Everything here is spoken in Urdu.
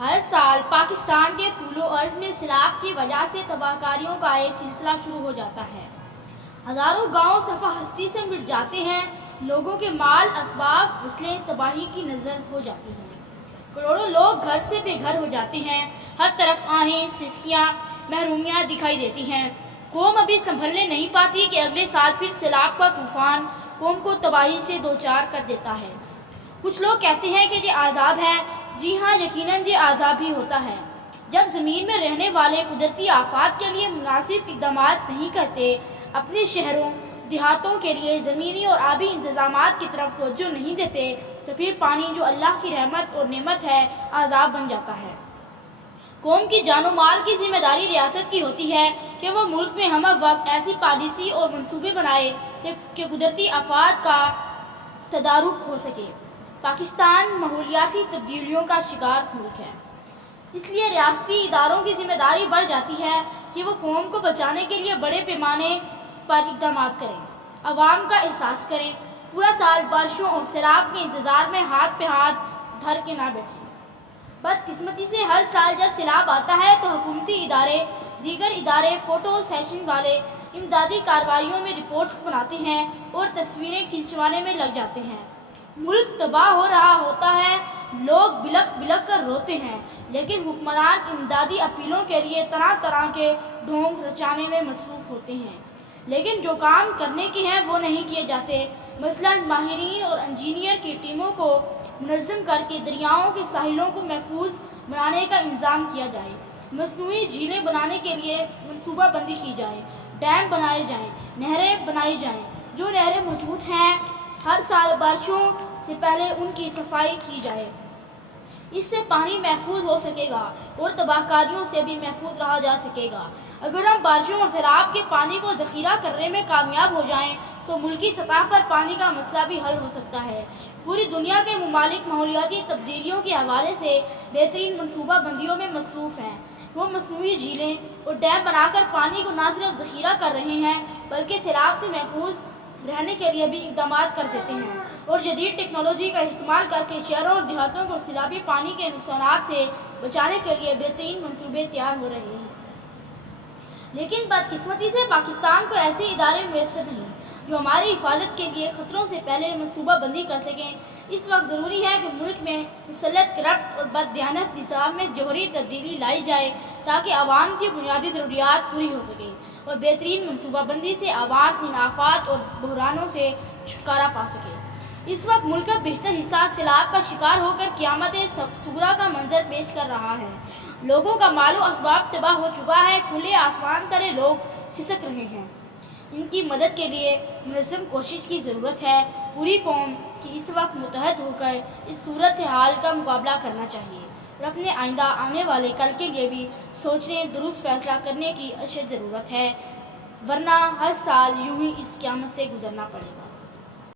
ہر سال پاکستان کے طول و عرض میں سیلاب کی وجہ سے تباہ کاریوں کا ایک سلسلہ شروع ہو جاتا ہے۔ ہزاروں گاؤں صفحہ ہستی سے مٹ جاتے ہیں، لوگوں کے مال اسباب فصلیں تباہی کی نظر ہو جاتی ہیں، کروڑوں لوگ گھر سے بے گھر ہو جاتے ہیں، ہر طرف آہیں سسکیاں محرومیاں دکھائی دیتی ہیں۔ قوم ابھی سنبھلنے نہیں پاتی کہ اگلے سال پھر سیلاب کا طوفان قوم کو تباہی سے دوچار کر دیتا ہے۔ کچھ لوگ کہتے ہیں کہ یہ عذاب ہے۔ جی ہاں، یقیناً یہ عذاب ہی ہوتا ہے۔ جب زمین میں رہنے والے قدرتی آفات کے لیے مناسب اقدامات نہیں کرتے، اپنے شہروں دیہاتوں کے لیے زمینی اور آبی انتظامات کی طرف توجہ نہیں دیتے، تو پھر پانی جو اللہ کی رحمت اور نعمت ہے، عذاب بن جاتا ہے۔ قوم کی جان و مال کی ذمہ داری ریاست کی ہوتی ہے کہ وہ ملک میں ہمہ وقت ایسی پالیسی اور منصوبے بنائے کہ قدرتی آفات کا تدارک ہو سکے۔ پاکستان ماحولیاتی تبدیلیوں کا شکار ملک ہے، اس لیے ریاستی اداروں کی ذمہ داری بڑھ جاتی ہے کہ وہ قوم کو بچانے کے لیے بڑے پیمانے پر اقدامات کریں، عوام کا احساس کریں، پورا سال بارشوں اور سیلاب کے انتظار میں ہاتھ پہ ہاتھ دھر کے نہ بیٹھیں۔ بدقسمتی سے ہر سال جب سیلاب آتا ہے تو حکومتی ادارے، دیگر ادارے فوٹو سیشن والے امدادی کارروائیوں میں رپورٹس بناتے ہیں اور تصویریں کھنچوانے میں لگ جاتے ہیں۔ ملک تباہ ہو رہا ہوتا ہے، لوگ بلک بلک کر روتے ہیں، لیکن حکمران امدادی اپیلوں کے لیے طرح طرح کے ڈھونگ رچانے میں مصروف ہوتے ہیں، لیکن جو کام کرنے کے ہیں وہ نہیں کیے جاتے۔ مثلاً ماہرین اور انجینئر کی ٹیموں کو منظم کر کے دریاؤں کے ساحلوں کو محفوظ بنانے کا انتظام کیا جائے، مصنوعی جھیلیں بنانے کے لیے منصوبہ بندی کی جائے، ڈیم بنائے جائیں، نہریں بنائی جائیں، جو نہریں موجود ہیں ہر سال بارشوں سے پہلے ان کی صفائی کی جائے۔ اس سے پانی محفوظ ہو سکے گا اور تباہ کاریوں سے بھی محفوظ رہا جا سکے گا۔ اگر ہم بارشوں اور سیلاب کے پانی کو ذخیرہ کرنے میں کامیاب ہو جائیں تو ملکی سطح پر پانی کا مسئلہ بھی حل ہو سکتا ہے۔ پوری دنیا کے ممالک ماحولیاتی تبدیلیوں کے حوالے سے بہترین منصوبہ بندیوں میں مصروف ہیں۔ وہ مصنوعی جھیلیں اور ڈیم بنا کر پانی کو نہ صرف ذخیرہ کر رہے ہیں بلکہ سیلاب سے محفوظ رہنے کے لیے بھی اقدامات کر دیتے ہیں، اور جدید ٹیکنالوجی کا استعمال کر کے شہروں اور دیہاتوں کو سیلابی پانی کے نقصانات سے بچانے کے لیے بہترین منصوبے تیار ہو رہے ہیں۔ لیکن بدقسمتی سے پاکستان کو ایسے ادارے میسر نہیں جو ہماری حفاظت کے لیے خطروں سے پہلے منصوبہ بندی کر سکیں۔ اس وقت ضروری ہے کہ ملک میں مسلط کرپٹ اور بددیانت نظام میں جوہری تبدیلی لائی جائے تاکہ عوام کی بنیادی ضروریات پوری ہو سکیں اور بہترین منصوبہ بندی سے عوام ان آفات اور بحرانوں سے چھٹکارا پا سکے۔ اس وقت ملک کا بیشتر حصہ سیلاب کا شکار ہو کر قیامت صغریٰ کا منظر پیش کر رہا ہے۔ لوگوں کا مال و اسباب تباہ ہو چکا ہے، کھلے آسمان تلے لوگ سسک رہے ہیں۔ ان کی مدد کے لیے منظم کوشش کی ضرورت ہے۔ پوری قوم کی اس وقت متحد ہو کر اس صورتحال کا مقابلہ کرنا چاہیے اور اپنے آئندہ آنے والے کل کے لیے بھی سوچنے، درست فیصلہ کرنے کی اشد ضرورت ہے، ورنہ ہر سال یوں ہی اس قیامت سے گزرنا پڑے گا۔